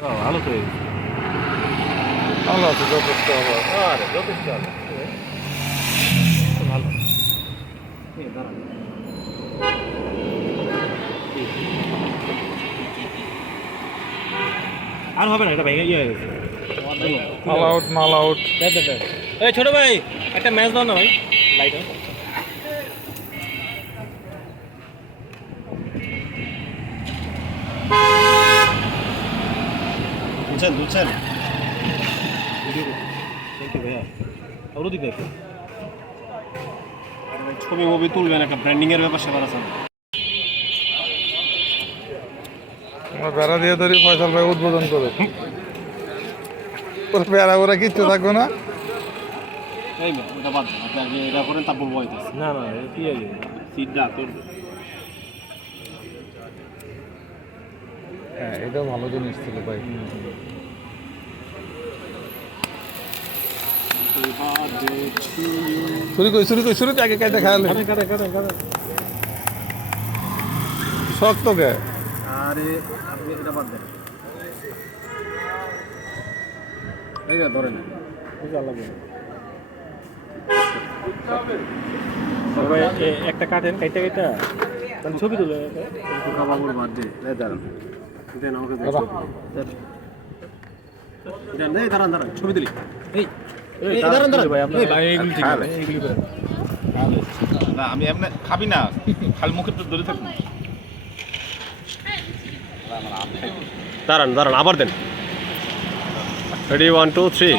ভালো তো হয়ে গেছে। ভালো আছে, যথেষ্ট ভালো আছে। আরে যথেষ্ট ভালো। ভালো। দাঁড়ান। আর হবে না, এটা ভেঙে ইয়ে হয়ে গেছে। মাল আউট, মাল আউট। এই ছোট ভাই একটা ম্যাচ দাও না ভাই, লাইট বুঝছেন বুঝছেন। থ্যাংক ইউ ভাইয়া। আর ওদিকে দেখো ছবি মুভি তুলবেন, একটা ব্র্যান্ডিং এর ব্যাপার সেবার আছে। আমরা বেড়া দিয়ে ধরি, ফয়সাল ভাই উদ্বোধন করে। বেড়া ওরা কিচ্ছু থাকবো না। এই না এটা বাদ দেন, আপনি আগে এটা করেন তারপর বইতেছে। না না কি আছে সিটটা তোর। হ্যাঁ, এটাও ভালো জিনিস ছিল ভাই। শুরুতে আগে কাইটা খাওয়ালে শক্ত কে। আরে আপনি এটা বাদ দেন, এই না ধরে না সবাই একটা কাটেন কাইটা কাইটা মানে ছবি তুলে বাবুর বার্থডে। দাঁড়ান দেন আমাকে দেন, দাঁড়ান দাঁড়ান ছবি তুলি। এই দাঁড়ান দাঁড়ান ভাই, আপনি ভাই এইগুলি ঠিক আছে, এইগুলি করেন না আমি এমনি খাবি না, খালি মুখে তো ধরে থাকবো। দাঁড়ান দাঁড়ান আবার দেন। রেডি 1 2 3।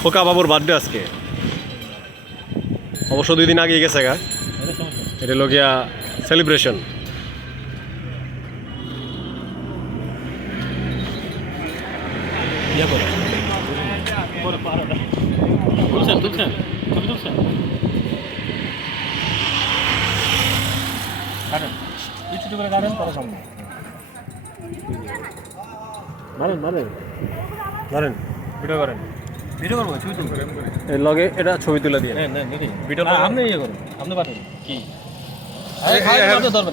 খোকা বাবুর বার্থডে আজকে, অবশ্য 2 দিন আগে গেছে গা। এটা হলো গিয়া সেলিব্রেশন। লগে এটা ছবি তুলে দিয়ে আপনি ইয়ে করুন, আপনি পাঠান কি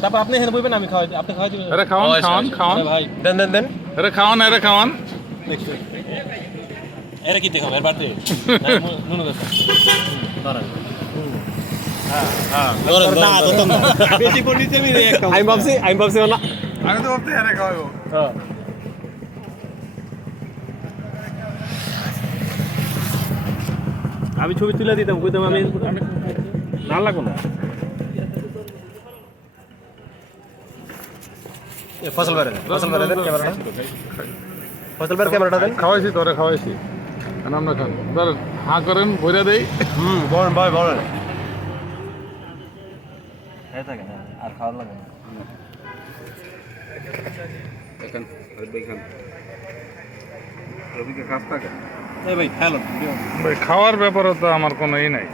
তারপর আপনি এখানে বইবেন, আমি খাওয়াই আপনি খাওয়াই দিবেন। আরে খাওয়ান খাওয়ান খাওয়ান ভাই দেন দেন দেন। আরে খাওয়ান, আরে খাওয়ান। এরা কি দেখাবো এর বাড়িতে নুনু গাছ দাঁড়ান। আমি ভাবছি না আমি তো ভাবছি আরে খাওয়াবো। আমি ছবি তুলে দিতাম, কইতাম আমি না লাগবো না। ফসল বেড়ে দেন ক্যামেরাটা, ফসল বেড়ে ক্যামেরাটা দেন। খাওয়াইছি তোরে, খাওয়াইছি। আমরা খান ধরেন, হাঁ করেন, ভরে দেই। বলেন ভাই বলেন। আর খাওয়ার লাগে না। এই ভাই হ্যালো ভাই খাওয়ার ব্যাপারে তো আমার কোনো ই নাই।